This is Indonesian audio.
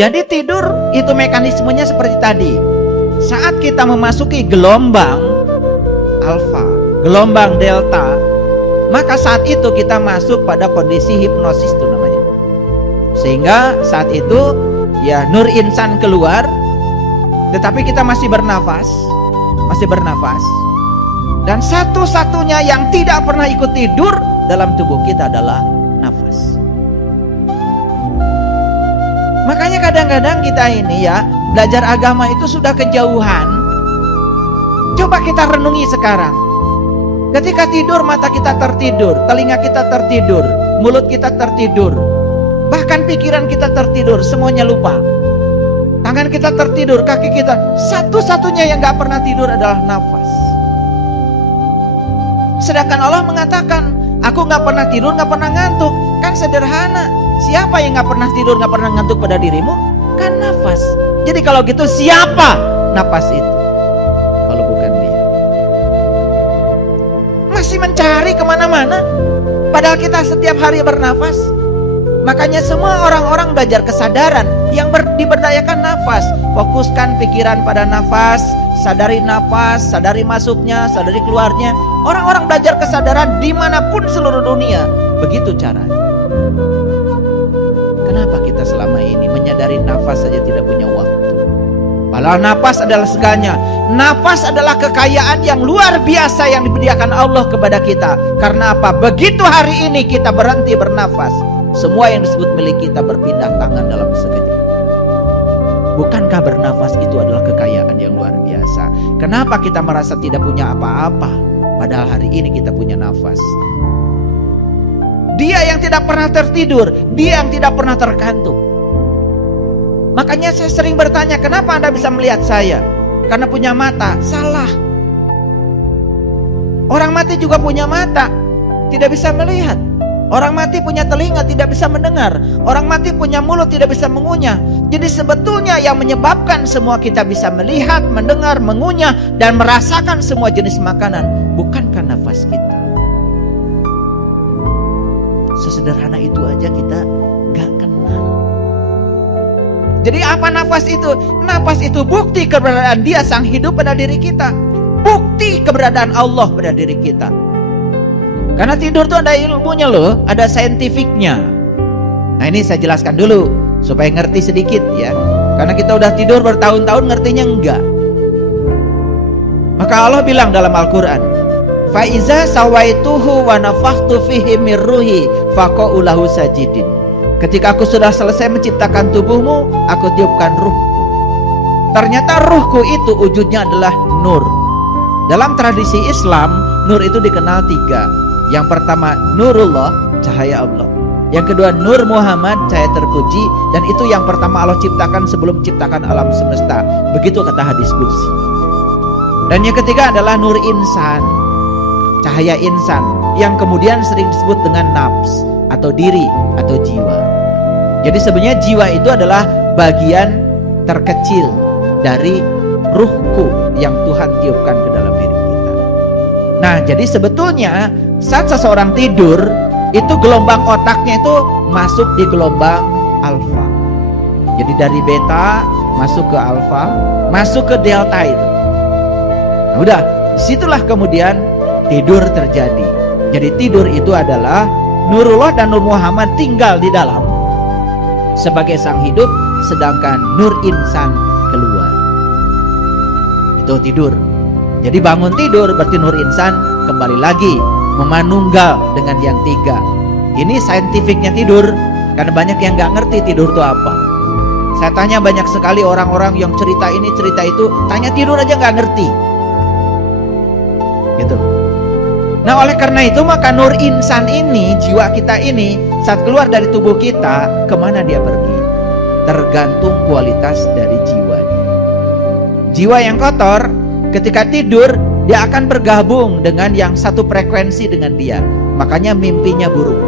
Jadi tidur itu mekanismenya seperti tadi. Saat kita memasuki gelombang alfa, gelombang delta, maka saat itu kita masuk pada kondisi hipnosis itu namanya. Sehingga saat itu ya nur insan keluar, tetapi kita masih bernafas. Dan satu-satunya yang tidak pernah ikut tidur dalam tubuh kita adalah nafas. Makanya kadang-kadang kita ini ya belajar agama itu sudah kejauhan. Coba kita renungi sekarang. Ketika tidur mata kita tertidur, telinga kita tertidur, mulut kita tertidur, bahkan pikiran kita tertidur, semuanya lupa. Tangan kita tertidur, kaki kita, satu-satunya yang gak pernah tidur adalah nafas. Sedangkan Allah mengatakan, aku gak pernah tidur, gak pernah ngantuk. Kan sederhana. Siapa yang gak pernah tidur, gak pernah ngantuk pada dirimu? Kan nafas. Jadi kalau gitu siapa nafas itu? Kalau bukan dia. Masih mencari kemana-mana, padahal kita setiap hari bernafas. Makanya semua orang-orang belajar kesadaran yang diberdayakan nafas. Fokuskan pikiran pada nafas, sadari nafas, sadari masuknya, sadari keluarnya. Orang-orang belajar kesadaran dimanapun seluruh dunia. Begitu caranya. Kenapa kita selama ini menyadari nafas saja tidak punya waktu? Padahal nafas adalah segalanya. Nafas adalah kekayaan yang luar biasa yang diberikan Allah kepada kita. Karena apa? Begitu hari ini kita berhenti bernafas, semua yang disebut milik kita berpindah tangan dalam sekejap. Bukankah bernafas itu adalah kekayaan yang luar biasa? Kenapa kita merasa tidak punya apa-apa? Padahal hari ini kita punya nafas. Dia yang tidak pernah tertidur, dia yang tidak pernah terkantuk. Makanya saya sering bertanya, kenapa Anda bisa melihat saya? Karena punya mata. Salah. Orang mati juga punya mata, tidak bisa melihat. Orang mati punya telinga, tidak bisa mendengar. Orang mati punya mulut, tidak bisa mengunyah. Jadi sebetulnya yang menyebabkan semua kita bisa melihat, mendengar, mengunyah, dan merasakan semua jenis makanan, bukankah nafas kita? Sesederhana itu aja kita gak kenal. Jadi apa nafas itu? Nafas itu bukti keberadaan Dia sang hidup pada diri kita. Bukti keberadaan Allah pada diri kita. Karena tidur tuh ada ilmunya loh, ada saintifiknya. Nah ini saya jelaskan dulu supaya ngerti sedikit ya. Karena kita udah tidur bertahun-tahun ngertinya enggak. Maka Allah bilang dalam Al-Quran, fa iza sawaituhu wa nafakhtu fihi min ruhi faqa'u lahu sajidin. Ketika aku sudah selesai menciptakan tubuhmu, aku tiupkan ruhku. Ternyata ruhku itu wujudnya adalah nur. Dalam tradisi Islam, nur itu dikenal 3. Yang pertama nurullah, cahaya Allah. Yang kedua nur Muhammad, cahaya terpuji. Dan itu yang pertama Allah ciptakan sebelum menciptakan alam semesta. Begitu kata hadis qudsi. Dan yang ketiga adalah nur insan, cahaya insan, yang kemudian sering disebut dengan nafs atau diri atau jiwa. Jadi sebenarnya jiwa itu adalah bagian terkecil dari ruhku yang Tuhan tiupkan ke dalam diri kita. Nah jadi sebetulnya saat seseorang tidur, itu gelombang otaknya itu masuk di gelombang alfa. Jadi dari beta masuk ke alfa, masuk ke delta itu. Nah udah, disitulah kemudian tidur terjadi. Jadi tidur itu adalah Nurullah dan Nur Muhammad tinggal di dalam sebagai sang hidup, sedangkan Nur insan keluar. Itu tidur. Jadi bangun tidur berarti Nur insan kembali lagi memanunggal dengan yang 3. Ini saintifiknya tidur. Karena banyak yang gak ngerti tidur itu apa. Saya tanya banyak sekali orang-orang yang cerita ini cerita itu, tanya tidur aja gak ngerti gitu. Nah oleh karena itu maka nur insan ini, jiwa kita ini saat keluar dari tubuh kita, kemana dia pergi? Tergantung kualitas dari jiwanya. Jiwa yang kotor ketika tidur, dia akan bergabung dengan yang satu frekuensi dengan dia. Makanya mimpinya buruk.